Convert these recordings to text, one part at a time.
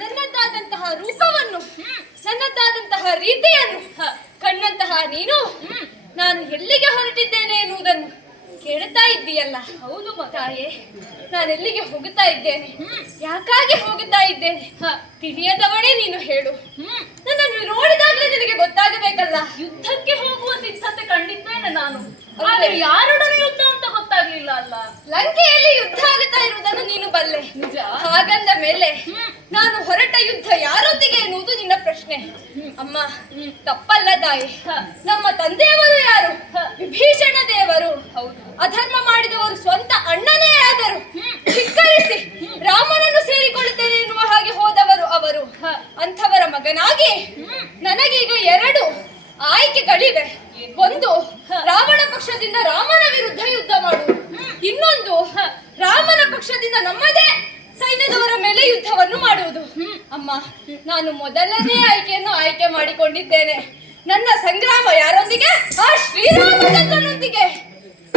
ನನ್ನದಾದಂತಹ ರೂಪವನ್ನು, ನನ್ನದಾದಂತಹ ರೀತಿಯನ್ನು ಕಣ್ಣಂತಹ ನೀನು ನಾನು ಎಲ್ಲಿಗೆ ಹೊರಟಿದ್ದೇನೆ ಎನ್ನುವುದನ್ನು ಕೇಳುತ್ತಾ ಇದ್ದೀಯಲ್ಲ. ಹೌದು ತಾಯೇ, ನಾನೆಲ್ಲಿಗೆ ಹೋಗುತ್ತಾ ಇದ್ದೇನೆ, ಯಾಕಾಗಿ ಹೋಗುತ್ತಾ ಇದ್ದೇನೆ ತಿಳಿಯದವಳೇ ನೀನು ಹೇಳು. ನನ್ನನ್ನು ನೋಡಿದಾಗಲೇ ನಿನಗೆ ಗೊತ್ತಾಗಬೇಕಲ್ಲ. ಯುದ್ಧಕ್ಕೆ ಹೋಗುವ ಸಿದ್ಧತೆ ಕಂಡಿದ್ದೇನೆ ನಾನು, ಆದರೆ ಯಾರೊಡನೆ ಯುದ್ಧ ಅಂತ ಗೊತ್ತಾಗ್ಲಿಲ್ಲ ಅಲ್ಲ. ಲಂಕೆಯಲ್ಲಿ ಯುದ್ಧ ಆಗುತ್ತಾ ಇರುವುದನ್ನು ನೀನು ಬಲ್ಲೆ. ನಿಜ. ಹಾಗಂದ ಮೇಲೆ ನಾನು ಹೊರಟ ಯುದ್ಧ ಯಾರೊಂದಿಗೆ ಎನ್ನುವುದು ನಿನ್ನ ಪ್ರಶ್ನೆ. ಅಮ್ಮ, ತಪ್ಪಲ್ಲ ತಾಯಿ. ನಮ್ಮ ತಂದೆಯವರು ಯಾರು? ವಿಭೀಷಣ ದೇವರು. ಹೌದು, ಅಧರ್ಮ ಮಾಡಿದವರು ಸ್ವಂತ ಅಣ್ಣನೇ ಆದರು. ಧಿಕ್ಕರಿಸಿ ರಾಮನನ್ನು ಸೇರಿಕೊಳ್ಳುತ್ತೇನೆ ಎನ್ನುವ ಹಾಗೆ ಹೋದವರು ಅವರು. ಅಂಥವರ ಮಗನಾಗಿ ನನಗೀಗ ಎರಡು ಆಯ್ಕೆಗಳಿವೆ. ಒಂದು, ರಾವಣ ಪಕ್ಷದಿಂದ ರಾಮನ ವಿರುದ್ಧ ಯುದ್ಧ ಮಾಡುವುದು. ಇನ್ನೊಂದು, ರಾಮನ ಪಕ್ಷದಿಂದ ನಮ್ಮದೇ ಸೈನ್ಯದವರ ಮೇಲೆ ಯುದ್ಧವನ್ನು ಮಾಡುವುದು. ಅಮ್ಮ, ನಾನು ಮೊದಲನೇ ಆಯ್ಕೆಯನ್ನು ಆಯ್ಕೆ ಮಾಡಿಕೊಂಡಿದ್ದೇನೆ. ನನ್ನ ಸಂಗ್ರಾಮ ಯಾರೊಂದಿಗೆ? ಆ ಶ್ರೀರಾಮಚಂದ್ರನೊಂದಿಗೆ.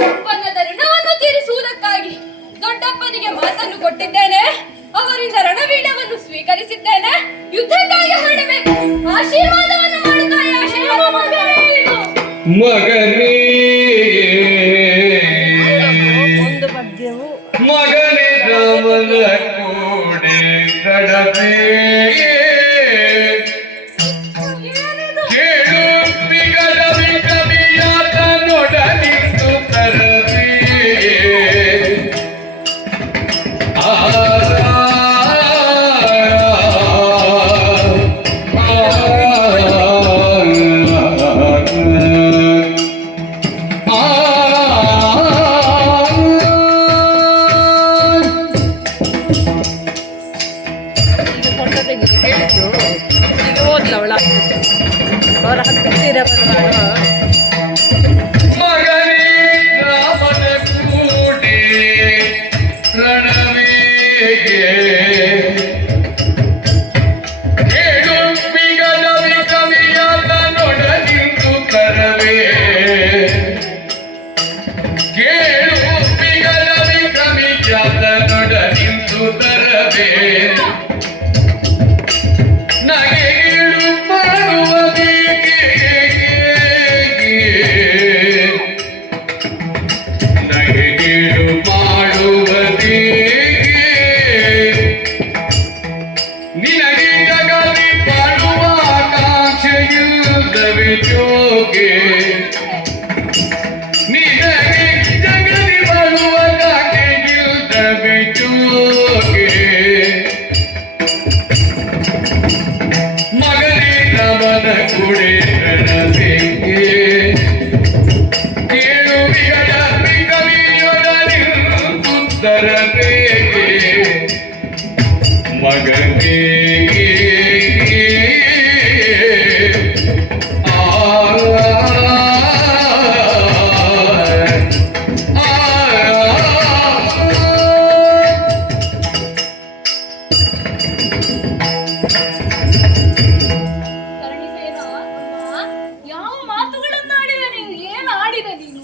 ಉತ್ಪನ್ನದ ಋಣವನ್ನು ತೀರಿಸುವುದಕ್ಕಾಗಿ ದೊಡ್ಡಪ್ಪನಿಗೆ ಮಾತನ್ನು ಕೊಟ್ಟಿದ್ದೇನೆ. ಅವರಿಂದ ರಣವೀಡವನ್ನು ಸ್ವೀಕರಿಸಿದ್ದೇನೆ. ಯುದ್ಧಕ್ಕಾಗಿ ಹೊರಡಬೇಕು. ಆಶೀರ್ವಾದವನ್ನು ಮಾಡುತ್ತಾರೆ. ಆಶೀರ್ವಾದ ಮಗನೇ ಮಗನೇ ರಾಮನ ಕೂಡೆ ಕಡಬೆ ಕೇಳು ಬಿಗಡವಿ ಕವಿಯಾತ ನೊಡನಿಂದು ತರಬೆ ಅವರ ಹತ್ತಿರ ಬರುವಾಗ ಮಗನೇ ರಾಮನ ಕೂಡೆ ರಣವೇಗೆ ಕೇಳು ಬಿಗಡವಿ ಕವಿಯಾತ ನೊಡನಿಂದು ಕರವೇ ಕೇಳು ಬಿಗಡವಿ ಕವಿಯಾತ ನೊಡನಿಂದು ತರವೇ ನಗೆಗೀಡು ಮಾಡುವುದೇಕೆ ನಗೆಗೀಡು ಮಾಡುವುದೇಕೆ ನಿನಗೆ ಜಗಲಿ ಪಡುವ ಆಕಾಂಕ್ಷೆಯಿಲ್ಲವೇ ಜೋಗೆ ನಿನಗೆ ಜಗಲಿ ಪಡುವ ಕಾಂಕ್ಷೆಯಿಲ್ಲವೇ ಜೋಗೆ ಮಗನೇ ರಾಮನ ಕೂಡೆ ರಣಬೇಕೆ ಕೇಳು ಬಿಗಡವಿ ಕವಿಯೊಡನಿಂದು ತರಬೇಕೆ ಮಗನೇ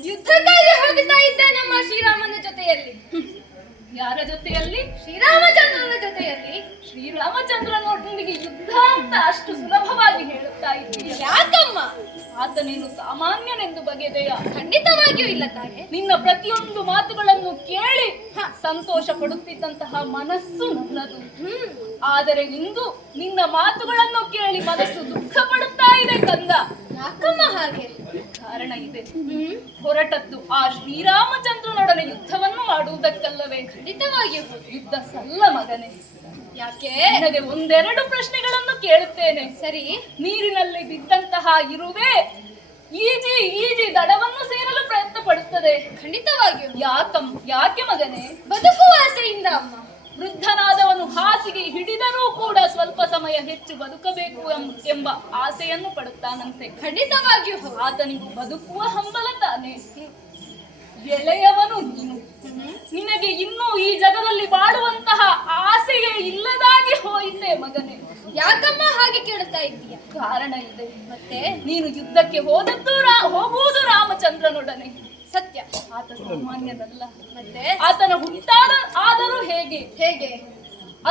ಯುದ್ಧಕ್ಕಾಗಿ ಹೋಗುತ್ತಾ ಇದ್ದೇನಮ್ಮ ಶ್ರೀರಾಮನ ಜೊತೆಯಲ್ಲಿ. ಯಾರ ಜೊತೆಯಲ್ಲಿ? ಶ್ರೀರಾಮಚಂದ್ರನ ಜೊತೆಯಲ್ಲಿ. ಶ್ರೀರಾಮಚಂದ್ರನೊಂದಿಗೆ ಯುದ್ಧ ಅಂತ ಅಷ್ಟು ಸುಲಭವಾಗಿ ಹೇಳುತ್ತಾ ಇದ್ದೀಯ? ಯಾಕಮ್ಮ? ಆತ ನೀನು ಸಾಮಾನ್ಯನೆಂದು ಬಗೆದೆಯ? ಖಂಡಿತವಾಗಿಯೂ ಇಲ್ಲ ತಾನೆ. ನಿನ್ನ ಪ್ರತಿಯೊಂದು ಮಾತುಗಳನ್ನು ಕೇಳಿ ಸಂತೋಷ ಪಡುತ್ತಿದ್ದಂತಹ ಮನಸ್ಸು ನನ್ನದು. ಆದರೆ ಇಂದು ನಿನ್ನ ಮಾತುಗಳನ್ನು ಕೇಳಿ ಮನಸ್ಸು ದುಃಖ ಪಡುತ್ತಾ ಇದೆ ಕಂದ. ಯಾಕಮ್ಮ ಹಾಗೆ? ಕಾರಣ ಇದೆ. ಹೊರಟದ್ದು ಆ ಶ್ರೀರಾಮಚಂದ್ರನೊಡನೆ ಯುದ್ಧವನ್ನು ಮಾಡುವುದಕ್ಕಲ್ಲವೇ? ಖಂಡಿತವಾಗಿಯೂ ಯುದ್ಧ ಸಲ್ಲ ಮಗನೇ. ಯಾಕೆ? ನನಗೆ ಒಂದೆರಡು ಪ್ರಶ್ನೆಗಳನ್ನು ಕೇಳುತ್ತೇನೆ. ಸರಿ. ನೀರಿನಲ್ಲಿ ಬಿದ್ದಂತಹ ಇರುವೆ ಈಜಿ ಈಜಿ ದಡವನ್ನು ಸೇರಲು ಪ್ರಯತ್ನ ಪಡುತ್ತದೆ. ಖಂಡಿತವಾಗಿಯೂ. ಯಾಕೆ ಮಗನೇ? ಬದುಕುವ ಆಸೆಯಿಂದ ಅಮ್ಮ. ವೃದ್ಧನಾದವನು ಹಾಸಿಗೆ ಹಿಡಿದರೂ ಕೂಡ ಸ್ವಲ್ಪ ಸಮಯ ಹೆಚ್ಚು ಬದುಕಬೇಕು ಎಂಬ ಆಸೆಯನ್ನು ಪಡುತ್ತಾನಂತೆ. ಖಂಡಿತವಾಗಿಯೂ ಆತನಿಗೂ ಬದುಕುವ ಹಂಬಲ ತಾನೆ. ಎಳೆಯವನು ನೀನು, ನಿನಗೆ ಇನ್ನೂ ಈ ಜಗದಲ್ಲಿ ಬಾಳುವಂತಹ ಆಸೆಯೇ ಇಲ್ಲದಾಗಿ ಹೋಯಿತೆ ಮಗನೇ. ಯಾಕಮ್ಮ ಹಾಗೆ ಕೇಳುತ್ತಾ ಇದ್ದೀಯ? ಕಾರಣ ಇದೆ. ಮತ್ತೆ ನೀನು ಯುದ್ಧಕ್ಕೆ ಹೋಗುವುದು ರಾಮಚಂದ್ರನೊಡನೆ. ಸತ್ಯ. ಆತ ಸಾಮಾನ್ಯನಲ್ಲ. ಮತ್ತೆ ಆತನ ಹುಟ್ಟಾದ ಆದರೂ ಹೇಗೆ ಹೇಗೆ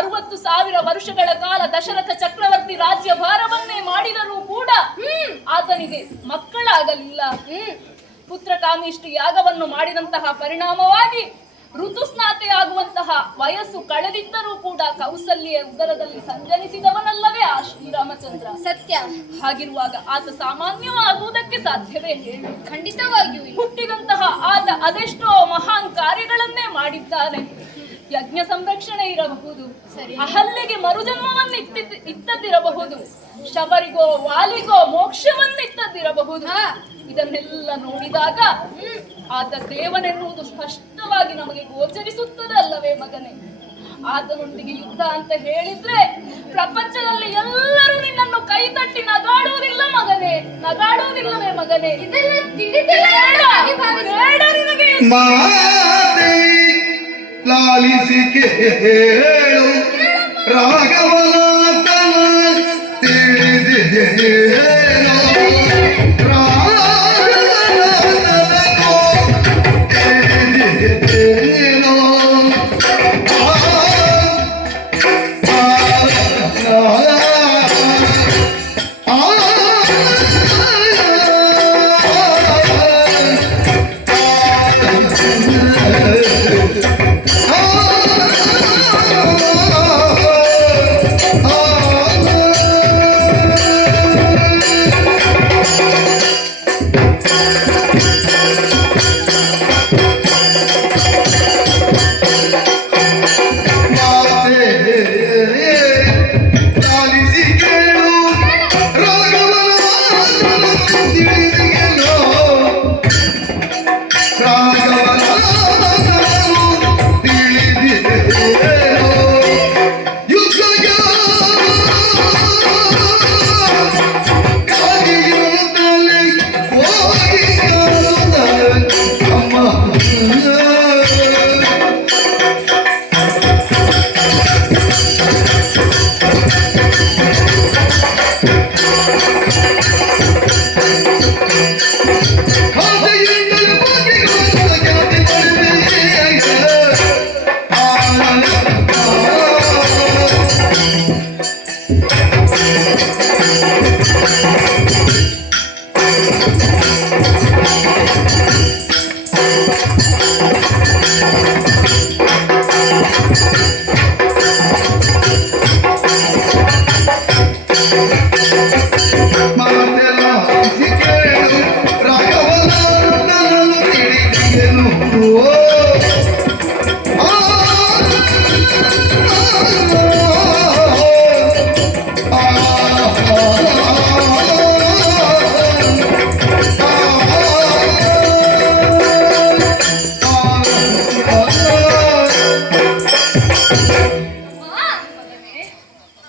60,000 ವರ್ಷಗಳ ಕಾಲ ದಶರಥ ಚಕ್ರವರ್ತಿ ರಾಜ್ಯ ಭಾರವನ್ನೇ ಮಾಡಿದರೂ ಕೂಡ ಆತನಿಗೆ ಮಕ್ಕಳಾಗಲಿಲ್ಲ. ಪುತ್ರ ಕಾಮಿಷ್ಟಿ ಯಾಗವನ್ನು ಮಾಡಿದಂತಹ ಪರಿಣಾಮವಾಗಿ ಋತುಸ್ನಾತೆಯಾಗುವಂತಹ ವಯಸ್ಸು ಕಳೆದಿದ್ದರೂ ಕೂಡ ಕೌಸಲ್ಯ ಉದರದಲ್ಲಿ ಸಂಜನಿಸಿದವನಲ್ಲವೇ ಆ ಶ್ರೀರಾಮಚಂದ್ರ. ಸತ್ಯ. ಹಾಗಿರುವಾಗ ಆತ ಸಾಮಾನ್ಯವಾಗುವುದಕ್ಕೆ ಸಾಧ್ಯವೇ ಹೇಳು? ಖಂಡಿತವಾಗಿಯೂ ಇಲ್ಲ. ಹುಟ್ಟಿದಂತಹ ಆತ ಅದೆಷ್ಟೋ ಮಹಾನ್ ಕಾರ್ಯಗಳನ್ನೇ ಮಾಡಿದ್ದಾನೆ. ಯಜ್ಞ ಸಂರಕ್ಷಣೆ ಇರಬಹುದು, ಅಹಲ್ಯೆಗೆ ಮರುಜನ್ಮವನ್ನು ಇತ್ತದಿರಬಹುದು, ಶಬರಿಗೋ ವಾಲಿಗೋ ಮೋಕ್ಷವನ್ನಿತ್ತದಿರಬಹುದು. ಇದನ್ನೆಲ್ಲ ನೋಡಿದಾಗ ಆತ ದೇವನೆನ್ನುವುದು ಸ್ಪಷ್ಟವಾಗಿ ನಮಗೆ ಗೋಚರಿಸುತ್ತದೆ ಅಲ್ಲವೇ ಮಗನೇ? ಆತನೊಂದಿಗೆ ಯುದ್ಧ ಅಂತ ಹೇಳಿದ್ರೆ ಪ್ರಪಂಚದಲ್ಲಿ ಎಲ್ಲರೂ ನಿನ್ನನ್ನು ಕೈ ತಟ್ಟಿ ನಗಾಡುವುದಿಲ್ಲ ಮಗನೇ, ನಗಾಡುವುದಿಲ್ಲವೇ ಮಗನೇ? ಇದೆಲ್ಲ ತಿಳಿದಿಲ್ಲ. ಲಾಲಿಸಿ ಕೇಳು ರಾಘವನಾಥನ ತಿಳಿದಿದೇನೋ ರಾಘವನಾಥನೋ ತಿಳಿದಿದೇನೋ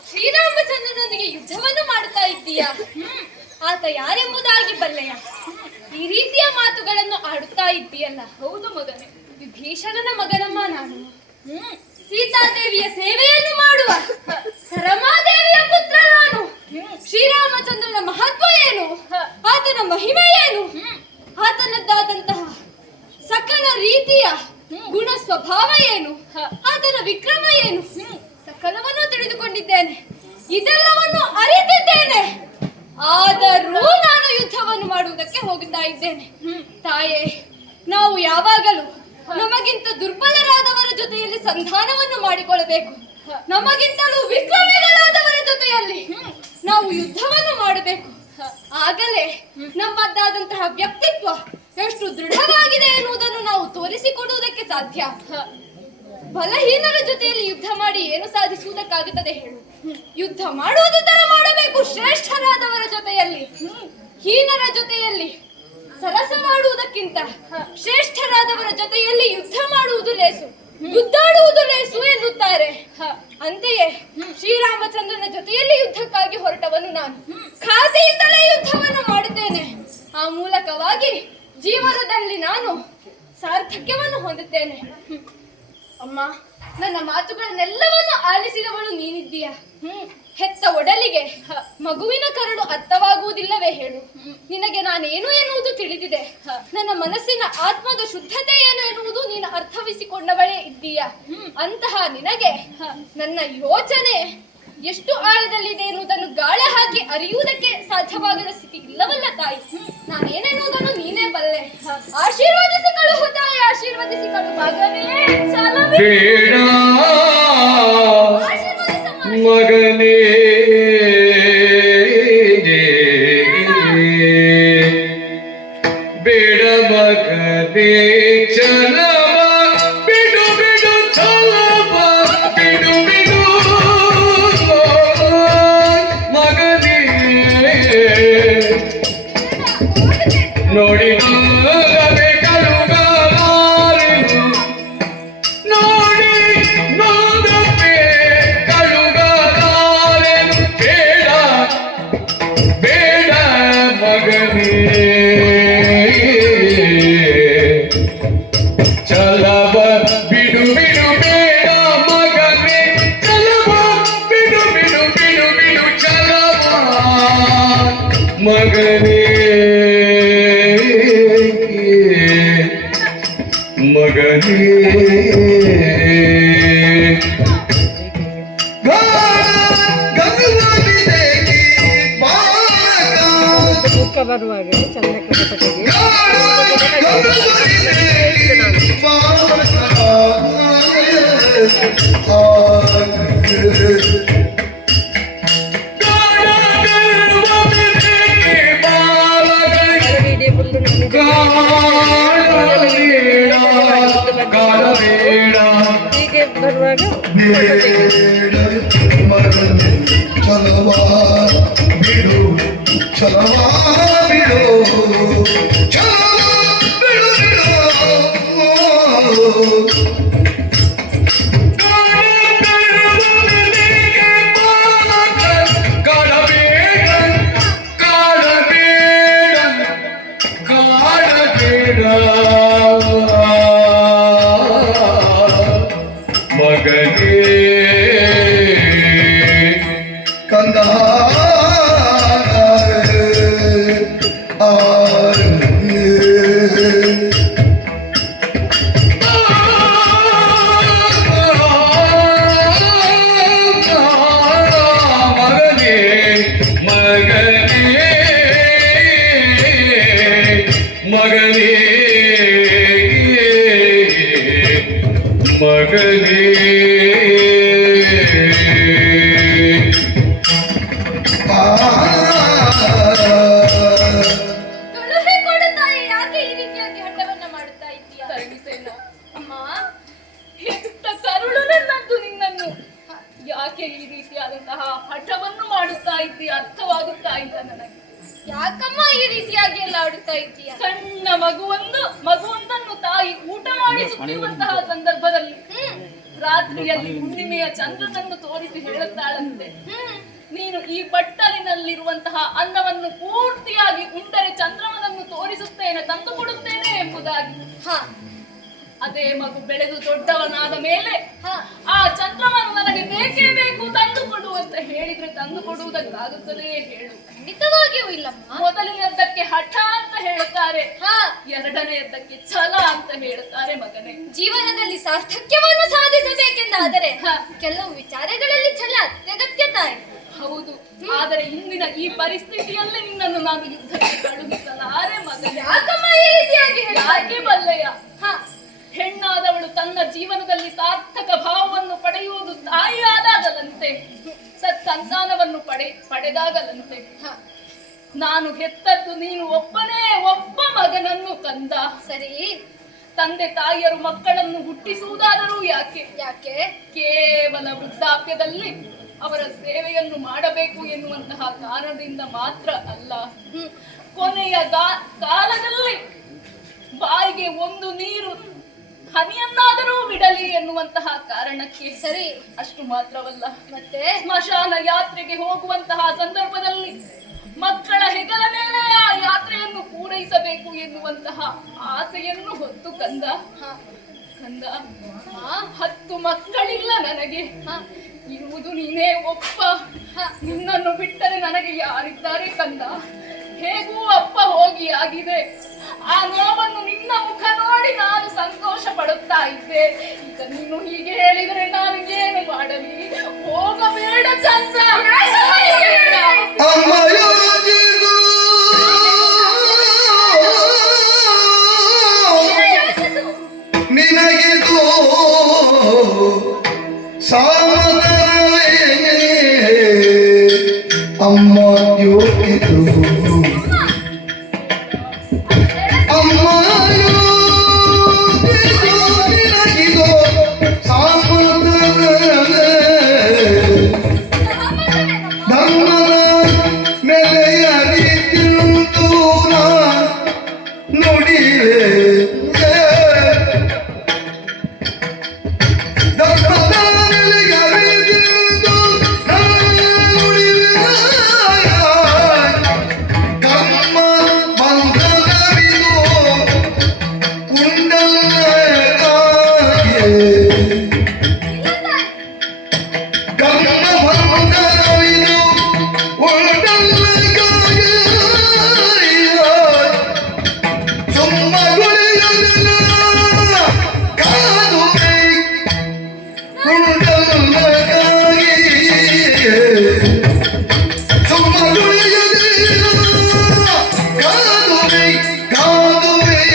ಶ್ರೀರಾಮಚಂದ್ರನೊಂದಿಗೆ ಯುದ್ಧವನ್ನು ಮಾಡುತ್ತಾ ಇದ್ದೀಯಾ? ಆತ ಯಾರೆಂಬುದಾಗಿ ಬಲ್ಲೆಯ? ಈ ರೀತಿಯ ಮಾತುಗಳನ್ನು ಆಡುತ್ತಾ ಇದ್ದೀಯಲ್ಲ. ಹೌದು ಮಗನೇ. ವಿಭೀಷಣನ ಮಗನಮ್ಮ ನಾನು. ಸೀತಾದೇವಿಯ ಸೇವೆಯನ್ನು ಮಾಡುವ ರಮಾದೇವಿಯ ಪುತ್ರ ನಾನು. ಶ್ರೀರಾಮಚಂದ್ರನ ಮಹತ್ವ ಏನು, ಆತನ ಮಹಿಮೆ ಏನು, ಆತನದ್ದಾದಂತಹ ಸಕಲ ರೀತಿಯ ಗುಣ ಸ್ವಭಾವ ಏನು, ಆತನ ವಿಕ್ರಮ ಏನು, ಸಕಲವನ್ನು ತಿಳಿದುಕೊಂಡಿದ್ದೇನೆ. ಇದೆಲ್ಲವನ್ನು ಅರಿತಿದ್ದೇನೆ. ಆದರೂ ನಾನು ಯುದ್ಧವನ್ನು ಮಾಡುವುದಕ್ಕೆ ಹೋಗುತ್ತಾ ಇದ್ದೇನೆ. ತಾಯೇ, ನಾವು ಯಾವಾಗಲೂ ನಮಗಿಂತ ದುರ್ಬಲರಾದವರ ಜೊತೆಯಲ್ಲಿ ಸಂಧಾನವನ್ನು ಮಾಡಿಕೊಳ್ಳಬೇಕು. ನಮಗಿಂತಲೂ ವಿಕ್ರಮಿಗಳಾದವರ ಜೊತೆಯಲ್ಲಿ ನಾವು ಯುದ್ಧವನ್ನು ಮಾಡಬೇಕು. ಆಗಲೇ ನಮ್ಮದ್ದಾದಂತಹ ವ್ಯಕ್ತಿತ್ವ ಎಷ್ಟು ದೃಢವಾಗಿದೆ ಎನ್ನುವುದನ್ನು ನಾವು ತೋರಿಸಿಕೊಡುವುದಕ್ಕೆ ಸಾಧ್ಯ. ಬಲಹೀನರ ಜೊತೆಯಲ್ಲಿ ಯುದ್ಧ ಮಾಡಿ ಏನು ಸಾಧಿಸುವುದಕ್ಕಾಗುತ್ತದೆ ಹೇಳು? ಯುದ್ಧ ಮಾಡುವುದು ತರ ಮಾಡಬೇಕು ಶ್ರೇಷ್ಠರಾದವರ ಜೊತೆಯಲ್ಲಿ. ಹೀನರ ಜೊತೆಯಲ್ಲಿ ಸರಸ ಮಾಡುವುದಕ್ಕಿಂತ ಶ್ರೇಷ್ಠರಾದವರ ಜೊತೆಯಲ್ಲಿ ಯುದ್ಧ ಮಾಡುವುದು ಲೇಸು, ಗುದ್ದಾಡುವುದು ಲೇಸು ಎನ್ನುತ್ತಾರೆ. ಅಂತೆಯೇ ಶ್ರೀರಾಮಚಂದ್ರನ ಜೊತೆಯಲ್ಲಿ ಯುದ್ಧಕ್ಕಾಗಿ ಹೊರಟವನು ನಾನು. ಖಾಸೆಯಿಂದಲೇ ಯುದ್ಧವನ್ನು ಮಾಡುತ್ತೇನೆ. ಆ ಮೂಲಕವಾಗಿ ಜೀವನದಲ್ಲಿ ನಾನು ಸಾರ್ಥಕ್ಯವನ್ನು ಹೊಂದುತ್ತೇನೆ. ಅಮ್ಮ, ನನ್ನ ಮಾತುಗಳನ್ನೆಲ್ಲವನ್ನು ಆಲಿಸಿದವಳು ನೀನಿದ್ದೀಯ. ಹೆತ್ತ ಒಡಲಿಗೆ ಮಗುವಿನ ಕರಡು ಅರ್ಥವಾಗುವುದಿಲ್ಲವೇ ಹೇಳು? ನಿನಗೆ ನಾನೇನು ಎನ್ನುವುದು ತಿಳಿದಿದೆ. ನನ್ನ ಮನಸ್ಸಿನ ಆತ್ಮದ ಶುದ್ಧತೆ ಏನು ಎನ್ನುವುದು ನೀನು ಅರ್ಥವಿಸಿಕೊಂಡವಳೇ ಇದ್ದೀಯ. ಅಂತಹ ನಿನಗೆ ನನ್ನ ಯೋಚನೆ ಎಷ್ಟು ಆಳದಲ್ಲಿದೆ ಎನ್ನುವುದನ್ನು ಗಾಳ ಹಾಕಿ ಅರಿಯುವುದಕ್ಕೆ ಸಾಧ್ಯವಾಗದ ಸ್ಥಿತಿ ಇಲ್ಲವಲ್ಲ ತಾಯಿ. ನಾನೇನೆನ್ನುವುದನ್ನು ನೀನೇ ಬಲ್ಲೆ. ಆಶೀರ್ವದಿಸಿ ಕಳುಹು ತಾಯಿ, ಆಶೀರ್ವದಿಸಿ ಕಳು ಮಗನೇ. ಬೇಡ ಆಶೀರ್ವದಿಸಮ್ಮ. ಮಗನೇ, ಬೇಡ ಮಗನೇ, ಚಲವ ಬಿಡು ಬಿಡು, ಚಲವ ಬಿಡು ಬಿಡು ಮಗನೇ. ನೋಡಿ ನೋಡದೆ ಕಳುಗಾರೆನು, ನೋಡಿ ನೋಡದೆ ಕಳುಗಾರೆನು. ಬೇಡ ಬೇಡ ಮಗನೇ, ಚಲವ ಬಿಡು ಬಿಡು, ಬೇಡ ಮಗನೇ, ಚಲವ ಬಿಡು ಬಿಡು ಬಿಡು ಬಿಡು, ಚಲವ ಮಗನೇ ಮಗನೇ. ದುಃಖ ಬರುವಾಗ ಚಂದಕ್ಕೆ ಜೊತೆಗೆ ವಿಡಿಯೋ ಫುಲ್ ಹೀಗೆ ಬರುವಾಗ ಚಲವಾ ಬಿಡು, ಚಲವಾ ಬಿಡು, ಚಲವಾ ಬಿಡು ಬಿಡು. ಮಗನೇ ಕಂದ ಮಗನೇ ಮಗನೇ ಮಗನೇ ಕಳುಹಿ ಕೊಡು ತಾಯಿ. ಯಾಕೆ ಈ ರೀತಿಯಾಗಿ ಹಠವನ್ನ ಮಾಡುತ್ತಾ ಇದ್ದೀಯ? ಧರ್ಮಿಸೇನ, ಅಮ್ಮ, ಹೆತ್ತ ಕರುಳು ನನ್ನದ್ದು ನಿನ್ನನ್ನು ಯಾಕೆ ಈ ರೀತಿಯಾದಂತಹ ಹಠವನ್ನು ಮಾಡುತ್ತಾ ಇದ್ದೀಯ? ಅರ್ಥವಾಗುತ್ತಾ ಇಲ್ಲ ನನಗೆ. ಯಾಕಮ್ಮ ಈ ರೀತಿಯಾಗಿ ಎಲ್ಲ ಆಡುತ್ತಾ ಇದ್ದೀಯ? ಸಣ್ಣ ಮಗುವೊಂದನ್ನು ತಾಯಿ ಊಟ ಮಾಡಿಸುತ್ತಿರುವಂತಹ ಸಂದರ್ಭದಲ್ಲಿ ರಾತ್ರಿಯಲ್ಲಿ ಹುಣ್ಣಿಮೆಯ ಚಂದ್ರನನ್ನು ತೋರಿಸಿ ಹೇಳುತ್ತಾಳಂತೆ, ನೀನು ಈ ಬಟ್ಟಲಿನಲ್ಲಿರುವಂತಹ ಅನ್ನವನ್ನು ಪೂರ್ತಿಯಾಗಿ ಉಂಡರೆ ಚಂದ್ರಮನನ್ನು ತೋರಿಸುತ್ತೇನೆ, ತಂದು ಕೊಡುತ್ತೇನೆ ಎಂಬುದಾಗಿ. ಅದೇ ಮಗು ಬೆಳೆದು ದೊಡ್ಡವನಾದ ಮೇಲೆ ಆ ಚಂದ್ರವನ್ನು ನನಗೆ ಬೇಕೇ ಬೇಕು, ತಂದು ಕೊಡು ಅಂತ ಹೇಳಿದ್ರೆ ತಂದು ಕೊಡುವುದಕ್ಕಾಗುತ್ತದೆಯೇ ಹೇಳು? ಖಂಡಿತವಾಗಿಯೂ ಇಲ್ಲಮ್ಮ. ಮೊದಲನೆಯದ್ದಕ್ಕೆ ಹಠ ಅಂತ ಹೇಳುತ್ತಾರೆ, ಎರಡನೆಯದ್ದಕ್ಕೆ ಛಲ ಅಂತ ಹೇಳುತ್ತಾರೆ. ಮಗನೇ, ಜೀವನದಲ್ಲಿ ಸಾರ್ಥಕ್ಯವನ್ನು ಸಾಧಿಸಬೇಕೆಂದಾದರೆ ಕೆಲವು ವಿಚಾರಗಳಲ್ಲಿ ಛಲ ಅತ್ಯಗತ್ಯ ತಾಯಿ. ಹೌದು, ಆದರೆ ಇಂದಿನ ಈ ಪರಿಸ್ಥಿತಿಯಲ್ಲಿ ನಿನ್ನನ್ನು ನಾನು ಯುದ್ಧಕ್ಕೆ ಕಳುಹಿಸಲಾರೆ ಮಗನೇ. ಯಾಕಮ್ಮ ಈ ರೀತಿಯಾಗಿ ಯಾಕೆ ಬಲ್ಲೆಯ? ಹೆಣ್ಣಾದವಳು ತನ್ನ ಜೀವನದಲ್ಲಿ ಸಾರ್ಥಕ ಭಾವವನ್ನು ಪಡೆಯುವುದು ತಾಯಿಯಾದಾಗಲಂತೆ, ಸತ್ಸಂತಾನವನ್ನು ಪಡೆದಾಗಲಂತೆ. ನಾನು ಹೆತ್ತದ್ದು ನೀನು ಒಬ್ಬನೇ ಒಬ್ಬ ಮಗನನ್ನು ಕಂದ. ಸರಿ, ತಂದೆ ತಾಯಿಯರು ಮಕ್ಕಳನ್ನು ಹುಟ್ಟಿಸುವುದಾದರೂ ಯಾಕೆ? ಕೇವಲ ವೃದ್ಧಾಪ್ಯದಲ್ಲಿ ಅವರ ಸೇವೆಯನ್ನು ಮಾಡಬೇಕು ಎನ್ನುವಂತಹ ಕಾರಣದಿಂದ ಮಾತ್ರ ಅಲ್ಲ. ಕೊನೆಯ ಕಾಲದಲ್ಲಿ ಬಾಯಿಗೆ ಒಂದು ನೀರು ಹನಿಯನ್ನಾದರೂ ಬಿಡಲಿ ಎನ್ನುವಂತಹ ಕಾರಣಕ್ಕೆ ಸರಿ. ಅಷ್ಟು ಮಾತ್ರವಲ್ಲ, ಮತ್ತೆ ಸ್ಮಶಾನ ಯಾತ್ರೆಗೆ ಹೋಗುವಂತಹ ಸಂದರ್ಭದಲ್ಲಿ ಮಕ್ಕಳ ಹೆಗಲ ಮೇಲೆ ಆ ಯಾತ್ರೆಯನ್ನು ಪೂರೈಸಬೇಕು ಎನ್ನುವಂತಹ ಆಸೆಯನ್ನು ಹೊತ್ತು ಕಂದ. ಕಂದ, 10 ಮಕ್ಕಳಿಲ್ಲ ನನಗೆ, ಇರುವುದು ನೀನೇ ಒಬ್ಬ. ನಿನ್ನನ್ನು ಬಿಟ್ಟರೆ ನನಗೆ ಯಾರಿದ್ದಾರೆ ಕಂದ? ಹೇಗೂ ಅಪ್ಪ ಹೋಗಿ ಆಗಿದೆ. ಆ ನೋವನ್ನು ನಿನ್ನ ಮುಖ ನೋಡಿ ನಾನು ಸಂತೋಷ ಪಡುತ್ತಾ ಇದ್ದೆ. ಈಗ ನೀನು ಹೀಗೆ ಹೇಳಿದರೆ ನಾನು ಏನು ಮಾಡಲಿ? ಹೋಗಬೇಡ ಚಂದ್ರ, ಅಮ್ಮ ಯೋಚಿಸು, ನಿನಗಿದು ಸಾಮರ್ಥ್ಯವೇ. ಅಮ್ಮ ಯೋಚಿಸು, ಅಮ್ಮ ಯೋಚಿಸು, ನಿನಗಿದು ಸಾಮರ್ಥ್ಯವೇ. ಧರ್ಮದ ನೆಲೆಯ ರೀತಿಯುಂಟು ನುಡಿವೆ. ಧರ್ಮದ ನೆಲೆಯ ರೀತಿಯುಂಟು ನುಡಿವೆ. ಕರ್ಮ ಬಂಧನವಿದು ಕುಂಡಲಕಾಗೆ. ಕರ್ಮ ಬಂಧನವಿದು ಕುಂಡಲಕಾಗೆ. ಸುಮ್ಮಗುಳಿಯಲ್ಲ ಕಾದುವೆ ಕುಂಡಲಕಾಗೆ. ಸುಮ್ಮಗುಳಿಯಲ್ಲ ಕಾದುವೆ ಕಾದುವೆ.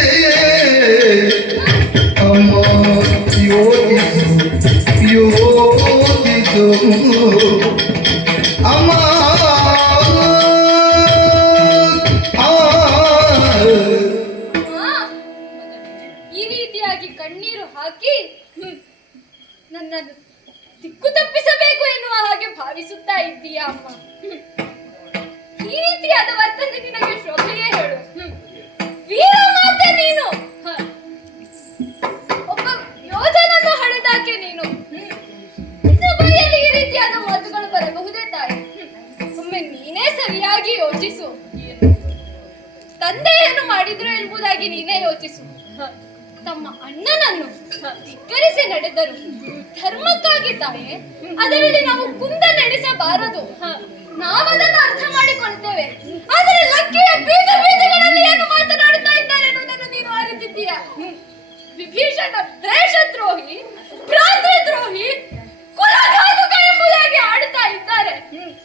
ಅಮ್ಮ ಯೋಚಿಸು ಯೋಚಿಸು, ಅಮ್ಮ ಈ ರೀತಿಯಾಗಿ ಕಣ್ಣೀರು ಹಾಕಿ ನನ್ನನ್ನು ದಿಕ್ಕು ತಪ್ಪಿಸಬೇಕು ಎನ್ನುವ ಹಾಗೆ ಭಾವಿಸುತ್ತಾ ಇದ್ದೀಯಾ ಅಮ್ಮ? ಈ ರೀತಿಯಾದ ವರ್ತನೆ ನಿನಗೆ ಶೋಭೆಯೇ ಹೇಳು. ವೀರ ಮಾತೆ ನೀನು, ಒಬ್ಬ ಯೋಧನನ್ನು ಹಳೆದಾಕೆ ನೀನು. ನಿನ್ನ ಬಾಯಲ್ಲಿ ಈ ರೀತಿಯಾದ ಮಾತುಗಳು ಬರಬಹುದೇ ತಾಯಿ? ಒಮ್ಮೆ ನೀನೇ ಸರಿಯಾಗಿ ಯೋಚಿಸು. ತಂದೆ ಏನು ಮಾಡಿದ್ರು ಎಂಬುದಾಗಿ ನೀನೇ ಯೋಚಿಸು. ತಮ್ಮ ಅಣ್ಣನನ್ನು ಧಿಕ್ಕರಿಸಿ ನಡೆದರು ಧರ್ಮಕ್ಕಾಗಿ ತಾಯೇ. ಅದರಲ್ಲಿ ನಾವು ಕುಂದನೆಣಿಸಬಾರದು. ನಾವದನ್ನು ಅರ್ಥ ಮಾಡಿಕೊಳ್ತೇವೆ. ಆದರೆ ಲಕ್ಕಿಯ ಬೀದ ಬೀದಿಗಳಲ್ಲಿ ಏನು ಮಾತನಾಡುತ್ತಾ ಇದ್ದಾರೆ ಎನ್ನುವುದನ್ನು ನೀನು ಅರಿತಿದ್ದೀಯಾ? ವಿಭೀಷಣ ದೇಶದ್ರೋಹಿ, ಭ್ರಾತೃದ್ರೋಹಿ, ಕುಲಘಾತುಕ ಎಂಬುದಾಗಿ ಆಡುತ್ತಾ ಇದ್ದಾರೆ.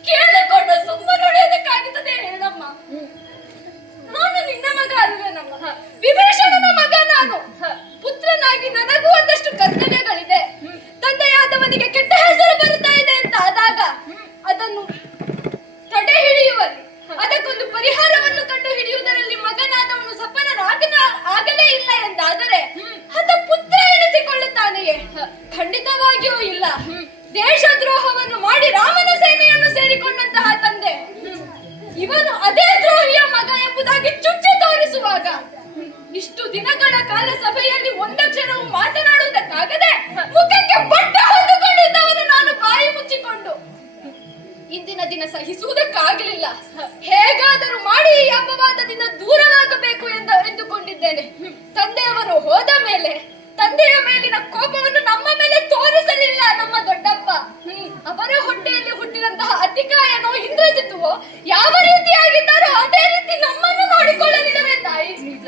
ಕೇಳಿಕೊಂಡು ಸುಮ್ಮನುಳಿಯೋದಕ್ಕಾಗುತ್ತದೆ ಹೇಳಮ್ಮ? ನಾನು ನಿನ್ನ ಮಗ ಅಲ್ವೇನಮ್ಮ? ವಿಭೀಷಣನ ಮಗ ನಾನು. ಪುತ್ರನಾಗಿ ನನಗೂ ಒಂದಷ್ಟು ಕರ್ತವ್ಯಗಳಿದೆ. ತಂದೆಯಾದವನಿಗೆ ಕೆಟ್ಟ ಹೆಸರು ಬರುತ್ತಾ ಇದೆ ಅಂತ ಆದಾಗ ಅದನ್ನು ತಡೆ ಹಿಡಿಯುವಲ್ಲಿ, ಅದಕ್ಕೊಂದು ಪರಿಹಾರವನ್ನು ಕಂಡು ಹಿಡಿಯುವುದರಲ್ಲಿ ಮಗನಾದವನು ಆಗಲೇ ಇಲ್ಲ ಎಂದಾದರೆ ಆತ ಪುತ್ರ ಎನಿಸಿಕೊಳ್ಳುತ್ತಾನೆಯೇ? ಖಂಡಿತವಾಗಿಯೂ ಇಲ್ಲ. ದೇಶದ್ರೋಹವನ್ನು ಮಾಡಿ ರಾಮನ ಸೇನೆಯನ್ನು ಸೇರಿಕೊಂಡಂತಹ ತಂದೆ ಇವನು ಅದೇ ದ್ರೋಹಿಯ ಮಗ ಎಂಬುದಾಗಿ ಚುಚ್ಚಿ ತೋರಿಸುವಾಗ ಇಷ್ಟು ದಿನಗಳ ಕಾಲ ಸಭೆಯಲ್ಲಿ ಒಂದಕ್ಷರವೂ ಮಾತನಾಡುವುದಕ್ಕಾಗದೆ ಮುಖಕ್ಕೆ ಬಟ್ಟೆ ಹೊತ್ತುಕೊಂಡಿದ್ದವನು ನಾನು ಬಾಯಿ ಮುಚ್ಚಿಕೊಂಡು ಇಂದಿನ ದಿನ ಸಹಿಸುವುದಕ್ಕಾಗಲಿಲ್ಲ. ಹೇಗಾದರೂ ಮಾಡಿ ಈ ಅಪವಾದದಿಂದ ದೂರವಾಗಬೇಕು ಎಂದುಕೊಂಡಿದ್ದೇನೆ. ತಂದೆಯವರು ಹೋದ ಮೇಲೆ ತಂದೆಯ ಮೇಲಿನ ಕೋಪವನ್ನು ನಮ್ಮ ಮೇಲೆ ತೋರಿಸಲಿಲ್ಲ ನಮ್ಮ ದೊಡ್ಡಪ್ಪ. ಅವರ ಹೊಟ್ಟೆಯಲ್ಲಿ ಹುಟ್ಟಿದಂತಹ ಅತಿಕಾಯನೋ ಇಂದ್ರಜಿತ್ತುವೋ ಯಾವ ರೀತಿಯಾಗಿದ್ದಾರೋ ಅದೇ ರೀತಿ ನಮ್ಮನ್ನು ನೋಡಿಕೊಳ್ಳಲಿಲ್ಲವೇ ತಾಯಿ? ನಿಜ.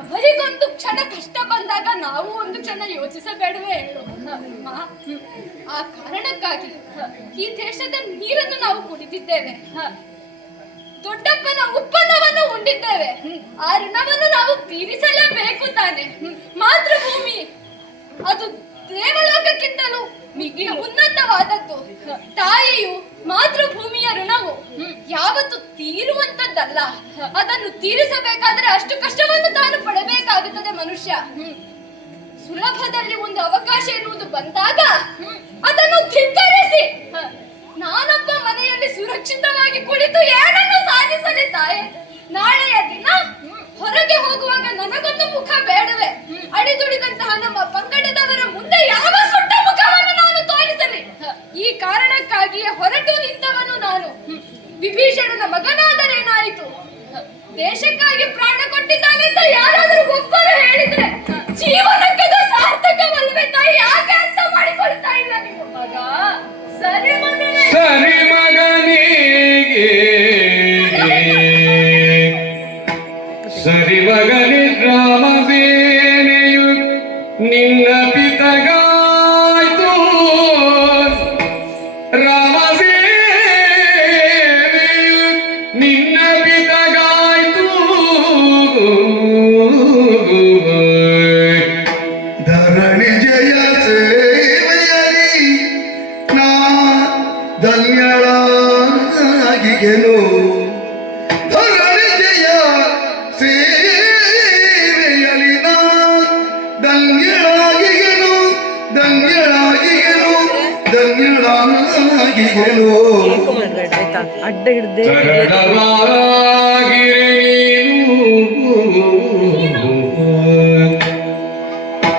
ಅವರಿಗೊಂದು ಕ್ಷಣ ಕಷ್ಟ ಬಂದಾಗ ನಾವು ಒಂದು ಕ್ಷಣ ಯೋಚಿಸಬೇಡವೇ ಹೇಳು? ಆ ಕಾರಣಕ್ಕಾಗಿ ಈ ದೇಶದ ನೀರನ್ನು ನಾವು ಕುಡಿದಿದ್ದೇವೆ. ದೊಡ್ಡಪ್ಪನ ಉತ್ಪನ್ನವನ್ನು ಉಂಡಿದ್ದೇವೆ. ಆ ಋಣವನ್ನು ನಾವು ತೀರಿಸಲೇಬೇಕು ತಾನೆ. ಮಾತೃಭೂಮಿ ಅದು ದೇವಲೋಕಕ್ಕಿಂತಲೂ ಮಿಗಿಲು ಉನ್ನತವಾದದ್ದು. ತಾಯಿಯು ಮಾತೃಭೂಮಿಯ ಋಣವು ಯಾವತ್ತು ತೀರುವಂತದ್ದಲ್ಲ. ಅದನ್ನು ತೀರಿಸಬೇಕಾದರೆ ಅಷ್ಟು ಕಷ್ಟವನ್ನು ತಾನು ಪಡಬೇಕಾಗುತ್ತದೆ ಮನುಷ್ಯ. ಸುಲಭದಲ್ಲಿ ಒಂದು ಅವಕಾಶ ಎನ್ನುವುದು ಬಂದಾಗ ಅದನ್ನು ಧಿಕ್ಕರಿಸಿ ನಾನೊಬ್ಬ ಮನೆಯಲ್ಲಿ ಸುರಕ್ಷಿತವಾಗಿ ಕುಳಿತು ಏನನ್ನು ಸಾಧಿಸಲಿ ತಾಯಿ? ನಾಳೆಯ ದಿನ ಹೊರಗೆ ಹೋಗುವಾಗ ನನಗೊಂದು ಮುಖ ಬೇಡವೇ? ಅಡಿದುಡಿದಂತಹ ನಮ್ಮ ಪಂಗಡದವರ ಮುಂದೆ ಯಾವ ಸುಟ್ಟ ಮುಖವನ್ನು ನಾನು ತೋರಿಸಲಿ? ಈ ಕಾರಣಕ್ಕಾಗಿಯೇ ಹೊರಟು ನಿಂತವನು ನಾನು. ವಿಭೀಷಣನ ಮಗನಾದರೇನಾಯಿತು? ದೇಶಕ್ಕಾಗಿ ಪ್ರಾಣ ಕೊಟ್ಟಿದ್ದಾನೆ ಅಂತ ಯಾರಾದರೂ ಒಬ್ಬರು ಹೇಳಿದ್ರೆ ಜೀವನಕ್ಕದು ಸಾರ್ಥಕವಲ್ಲವೇ ತಾಯಿ? ಯಾಕೆ ಅರ್ಥ ಮಾಡಿಕೊಳ್ತಾ ಇಲ್ಲ ನೀವು? ಮಗ ಸರಿ ಮಗನೇ, ಸರಿ ಮಗನಿಗೆ ಸರಿ ಮಗನಿ ರಾಮಸೇನೆಯು ನಿನ್ನ ಪಿತಗಾಯ್ತು. ರಾಮಸೇನೆಯು ನಿನ್ನ ಪಿತಗಾಯ್ತು. ಧರಣಿ ಜಯ ಸೇವೆಯಲಿ ನಾ ಧನ್ಯಳಾಗಿಗೆನು. ಧರಣಿ ಜಯ ಸೇವೆಯಲಿ ನಾ ಧನ್ಯಳಾಗಿಗೆನು. ಧನ್ಯಳಾಗಿಗೆನು. ಧನ್ಯಳಾಗಿಗೆನು. ಚಿಕ್ಕ ಮಾಡ್ಬೇಡ ಆಯ್ತಾ, ಅಡ್ಡ ಹಿಡ್ದೆ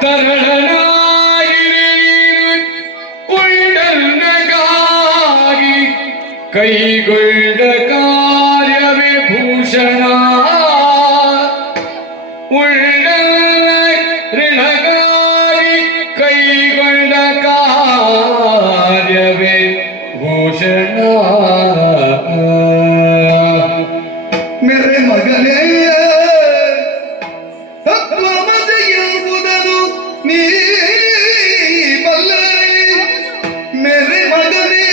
ತರಳನಾಗಿರಿ ಕೈಗೊಂಡ ಕಾರ್ಯವೇ ಭೂಷಣ. ಋಣಗಾಗಿ ಕೈಗೊಂಡ ಕಾರ್ಯವೇ ಭೂಷಣ. ಮೇರೆ ಮಗನೇ ತತ್ವಮತಿ ಎಂಬುದನ್ನು ನೀ ಬಲ್ಲೆ. ಮೇರೆ ಮಗನೇ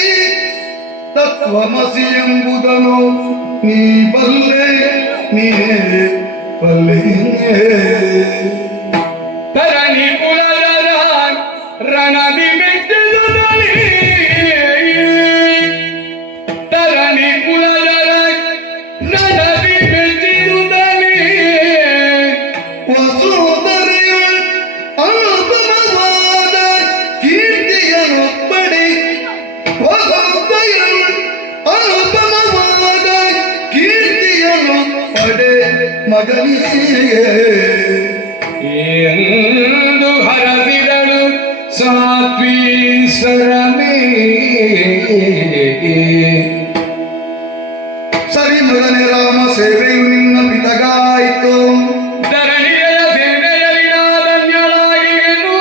ತತ್ವಮಸಿ ಎಂಬುದನ್ನು ನೀ ಬಲ್ಲೆ. ನೀನೇ ಬಲ್ಲೆ. ತರಣಿ ಕುಲದ ರಣದಿ ಮೆಟ್ಟಿದುದಲಿ. ತರಣಿ ಕುಲದ ರಣದಿ ಮೆಟ್ಟಿದುದಲಿ. ವಸುಧರೆಯ ಅನುಪಮವಾದ ಕೀರ್ತಿಯನ್ನು ಪಡೆ. ವಸುಧರೆಯ ಅನುಪಮವಾದ ಕೀರ್ತಿಯನ್ನು ಪಡೆ ಮಗನಿಗೆ. ಎಂದು ಹರಸಿದಳು ಸಾತ್ವೀಸರಮೇ. ಸರಿ ಮಗನೇ ರಾಮ ಸೇವೆಯು ನಿನ್ನ ಪಿತಗಾಯಿತು. ಧರಣಿಯ ಸೇವೆಯಲ್ಲಿ ಧನ್ಯಳಾಗಿರು.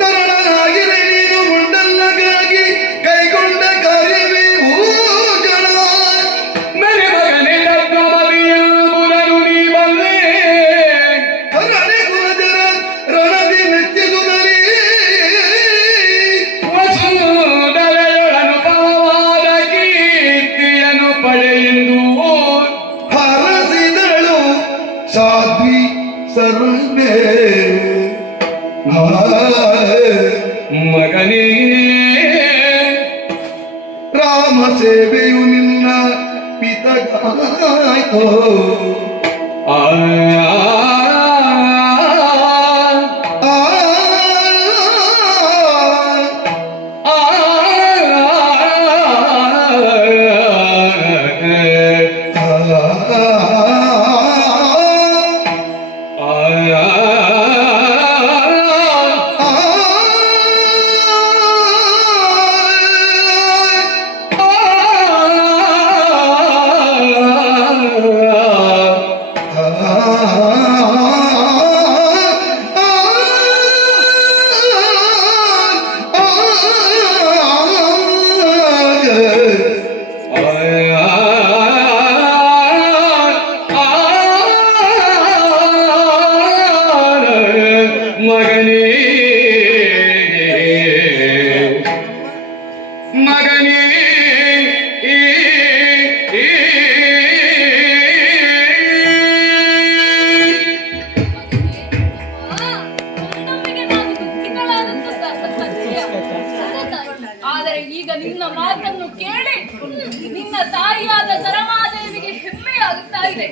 ತರಣನಾಗಿರೆ ನೀನು ಮುಂಡಲ್ಲಗಾಗಿ ಕೈಗೊಂಡ ಕಾರ್ಯವೇ ಭೂಷಣ. ಮನೆ ಮಗನೇ ರತ್ನಮದಿಯೆಂಬುದನ್ನು ನೀ ಬಲ್ಲೆ. ಹರಣೆ ಕುಲಜರ ರಣದಿ ಮೆಚ್ಚಿದುದರಿ. ವಸುಧರೆಯೊಳನುಪಮವಾದ ಕೀರ್ತಿಯನ್ನು ಪಡೆಯೆಂದು ಹರಸಿದಳು ಸಾಧ್ವಿ ಸರ್ವೇ. ಮಗನೇ ರಾಮ ಸೇವೆಯು ನಿನ್ನ ಪಿತಗಾಯಿತು. ಆ ಆ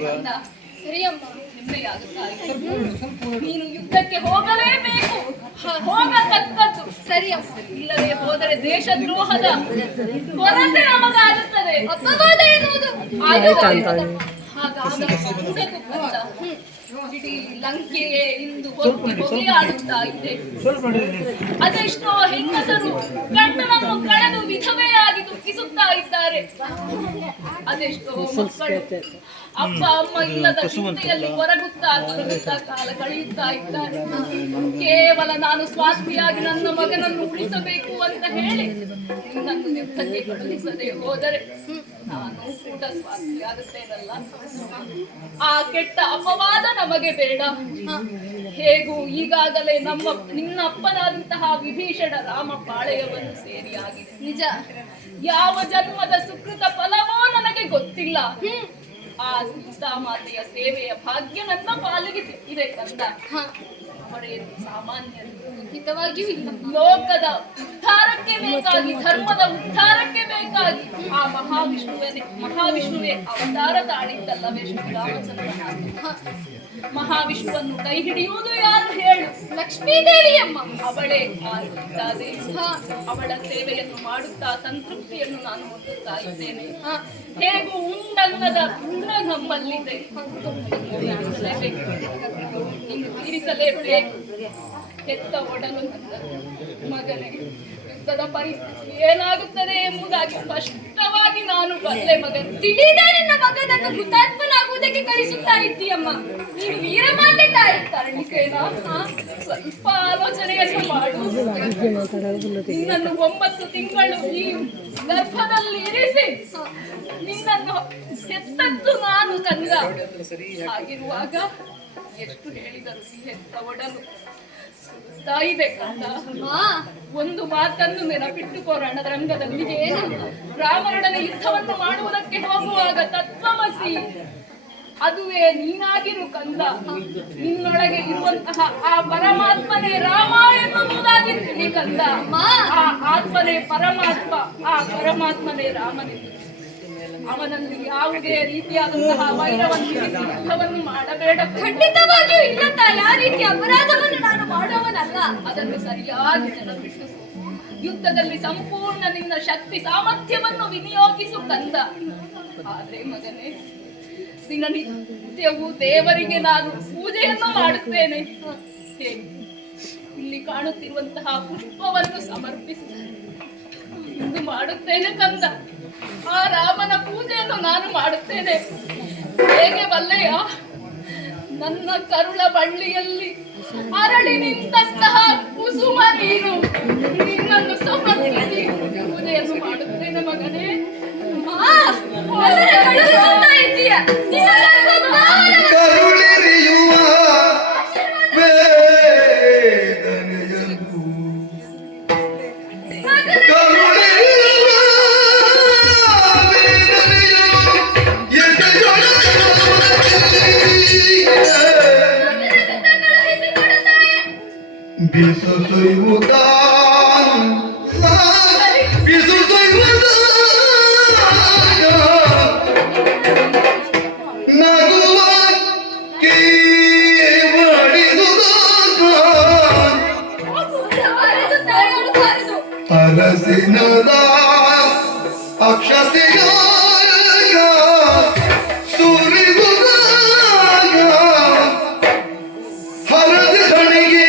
ಕಂದ, ಸರಿಯಮ್ಮ. ಹೆಮ್ಮೆಯಾಗುತ್ತಾ ಇದೆ. ನೀನು ಯುದ್ಧಕ್ಕೆ ಹೋಗಲೇಬೇಕು, ಹೋಗತಕ್ಕದ್ದು. ಸರಿಯಮ್ಮ. ಇಲ್ಲದೆ ಹೋದರೆ ದೇಶದ್ರೋಹದ ಕೊರತೆ ನಮಗಾಗುತ್ತದೆ. ಅಪವಾದ ಎನ್ನುವುದು ಆಗುತ್ತದೆ. ಆಗಾಗ ಕೂಡದು ಕಂದ. ಇಡೀ ಲಂಕೆಯೇ ಇಂದು ಹೊಗೆಯಾಡುತ್ತಾ ಇದೆ. ಅದೆಷ್ಟೋ ಹೆಂಗಸರು ಗಂಡನನ್ನು ಕಳೆದು ವಿಧವೆಯಾಗಿ ದುಃಖಿಸುತ್ತಾ ಇದ್ದಾರೆ. ಅದೆಷ್ಟೋ ಮಕ್ಕಳು ಅಪ್ಪ ಅಮ್ಮ ಇಲ್ಲದ ಚಿಂತೆಯಲ್ಲಿ ಕೊರಗುತ್ತಾ ಕಾಲ ಕಳೆಯುತ್ತಾ ಇದ್ದಾರೆ. ಕೇವಲ ನಾನು ಸ್ವಾರ್ಥಿಯಾಗಿ ನನ್ನ ಮಗನನ್ನು ಉಳಿಸಬೇಕು ಅಂತ ಹೇಳಿ ನಿನ್ನನ್ನು ಯುದ್ಧಕ್ಕೆ ಕಳುಹಿಸದೆ ಹೋದರೆ ನಾನು ಕೂಡ ಸ್ವಾರ್ಥಿಯಾಗುತ್ತೇನಲ್ಲ. ಆ ಕೆಟ್ಟ ಅಪವಾದ ನಮಗೆ ಬೇಡ. ಹೇಗೂ ಈಗಾಗಲೇ ನಿನ್ನ ಅಪ್ಪನಾದಂತಹ ವಿಭೀಷಣ ರಾಮ ಪಾಳೆಯವನ್ನು ಸೇರಿಯಾಗಿದೆ. ನಿಜ, ಯಾವ ಜನ್ಮದ ಸುಕೃತ ಫಲವೋ ನನಗೆ ಗೊತ್ತಿಲ್ಲ. ಆ ಸೀತಾಮಾತೆಯ ಸೇವೆಯ ಭಾಗ್ಯ ನನ್ನ ಪಾಲಿಗೆ ಸಿಕ್ಕಿದೆ ಕಂದ. ಅವರೇನು ಸಾಮಾನ್ಯರು, ಹಿತವಾಗಿಯೂ ಇಲ್ಲ. ಲೋಕದ ಉದ್ಧಾರಕ್ಕೆ ಬೇಕಾಗಿ, ಧರ್ಮದ ಉದ್ಧಾರಕ್ಕೆ ಬೇಕಾಗಿ ಆ ಮಹಾವಿಷ್ಣುವೇ ಅವತಾರ ತಾಳಿದ್ದಲ್ಲವೇ ಶ್ರೀರಾಮಚಂದ್ರ. ಮಹಾವಿಷ್ಣುವನ್ನು ಕೈ ಹಿಡಿಯುವುದು ಯಾರು ಹೇಳು? ಲಕ್ಷ್ಮೀದೇವಿಯಮ್ಮ. ಅವಳೇ ಆ ಸೀತಾದೇವಿ. ಅವಳ ಸೇವೆಯನ್ನು ಮಾಡುತ್ತಾ ಸಂತೃಪ್ತಿಯನ್ನು ನಾನು ಹೊಂದುತ್ತಾ ಇದ್ದೇನೆ. ಹೇಗೂ ಉಂಡನ್ನದ ಋಣ ನಮ್ಮಲ್ಲಿದೆ. ಇನ್ನು ತೀರಿಸಲೇಬೇಕು. ಹೆತ್ತ ಒಡಲು ಮಗನೇ, ಯುದ್ಧದ ಪರಿಸ್ಥಿತಿ ಏನಾಗುತ್ತದೆ ಎಂಬುದಾಗಿ ಸ್ಪಷ್ಟವಾಗಿ ನಾನು ಬಲ್ಲೆ ಮಗನ. ತಿಳಿದೇ ನಿನ್ನ ಮಗನನ್ನು ಹುತಾತ್ಮನಾಗುವುದಕ್ಕೆ ಕಳಿಸುತ್ತಾ ಇದ್ದೀಯಮ್ಮ. ನೀನು ವೀರಮಾತೆ ತಾಯಿ ತರಣಿಸೇನಾ? ಸ್ವಲ್ಪ ಆಲೋಚನೆಯನ್ನು ಮಾಡು. ನಿನ್ನನ್ನು 9 ತಿಂಗಳು ಈ ಗರ್ಭದಲ್ಲಿ ಇರಿಸಿ ನಿನ್ನನ್ನು ಹೆತ್ತದ್ದು ನಾನು ಕಂದ. ಹಾಗಿರುವಾಗ ಎಷ್ಟು ಹೇಳಿದರು ಈ ಹೆತ್ತ ಒಡಲು ತಾಯಿ ಬೇಕಂತ. ಒಂದು ಮಾತನ್ನು ನೆನಪಿಟ್ಟುಕೋ ರಣರಂಗದಲ್ಲಿ. ರಾಮನೊಡನೆ ಯುದ್ಧವನ್ನು ಮಾಡುವುದಕ್ಕೆ ಹೋಗುವಾಗ ತತ್ವಮಸಿ ಅದುವೇ ನೀನಾಗಿರು ಕಂದ. ನಿನ್ನೊಳಗೆ ಇರುವಂತಹ ಆ ಪರಮಾತ್ಮನೇ ರಾಮ ಎನ್ನುವುದಾಗಿ ತಿಳಿ ಕಂದ. ಆ ಆತ್ಮನೇ ಪರಮಾತ್ಮ, ಆ ಪರಮಾತ್ಮನೇ ರಾಮನೆಂದು. ಅವನಲ್ಲಿ ಯಾವುದೇ ರೀತಿಯಾದಂತಹ ವೈರವನ್ನು ಯುದ್ಧವನ್ನು ಮಾಡಬೇಡ. ಖಂಡಿತವಾಗಿಯೂ ಇಲ್ಲ ತಾಯಿ, ಆ ರೀತಿಯ ಅಪರಾಧವನ್ನು ನಾನು ಮಾಡುವವನಲ್ಲ. ಅದನ್ನು ಸರಿಯಾಗಿ ನೆನಪಿಟ್ಟು ಯುದ್ಧದಲ್ಲಿ ಸಂಪೂರ್ಣ ನಿನ್ನ ಶಕ್ತಿ ಸಾಮರ್ಥ್ಯವನ್ನು ವಿನಿಯೋಗಿಸು ಕಂದ. ಆದ್ರೆ ಮಗನೇ, ದಿನನಿತ್ಯವೂ ದೇವರಿಗೆ ನಾನು ಪೂಜೆಯನ್ನು ಮಾಡುತ್ತೇನೆ. ಇಲ್ಲಿ ಕಾಣುತ್ತಿರುವಂತಹ ಪುಷ್ಪವನ್ನು ಸಮರ್ಪಿಸಿ ಇಂದು ಮಾಡುತ್ತೇನೆ ಕಂದ. ಆ ರಾಮನ ಪೂಜೆಯನ್ನು ನಾನು ಮಾಡುತ್ತೇನೆ. ಹೇಗೆ ಬಲ್ಲೆಯ? ನನ್ನ ಕರುಳ ಬಳ್ಳಿಯಲ್ಲಿ ಅರಳಿ ನಿಂತಹ ಕುಸುಮ ನೀರು ನಿನ್ನನ್ನು ಸಮರ್ಪಿಸಿ ಪೂಜೆಯನ್ನು ಮಾಡುತ್ತೇನೆ ಮಗನೇ. ಕರುಳಿರಿಯುವ ವೇದನೆಯದು ಬಿಸು ಸುಯ್ಯುವುದ ಬಿಸು ಸುಯ್ಯುವುದ ನಗುವ ಅರಸಿನದ ಅಕ್ಷತೆಯ ಸುರಿದುದಾಗ ಹರದಿ ಹಣಿಗೆ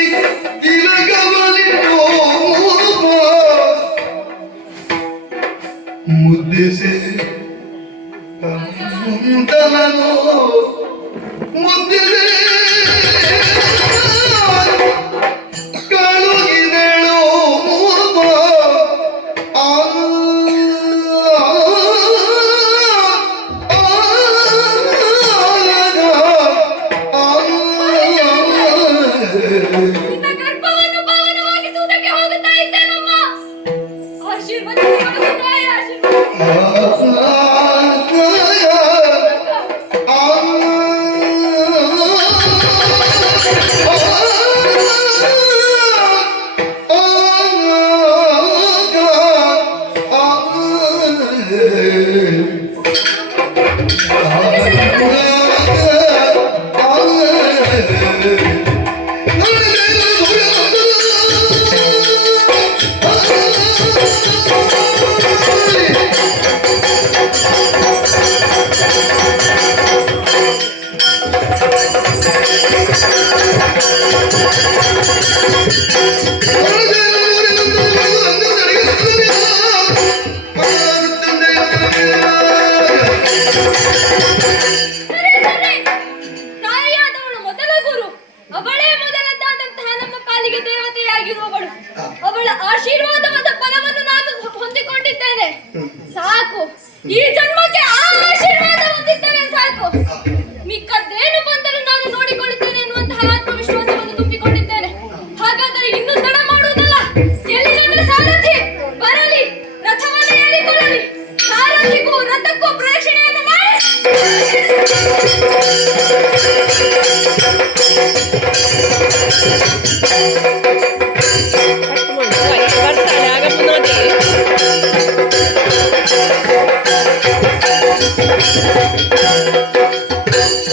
ತಿಲಕವಲಿಟ್ಟು ಮುದ್ದಿಸಿ ಮುಂದಲನು ಮುದ್ದಿಸಿ ಕಳುಗಿದೆಳು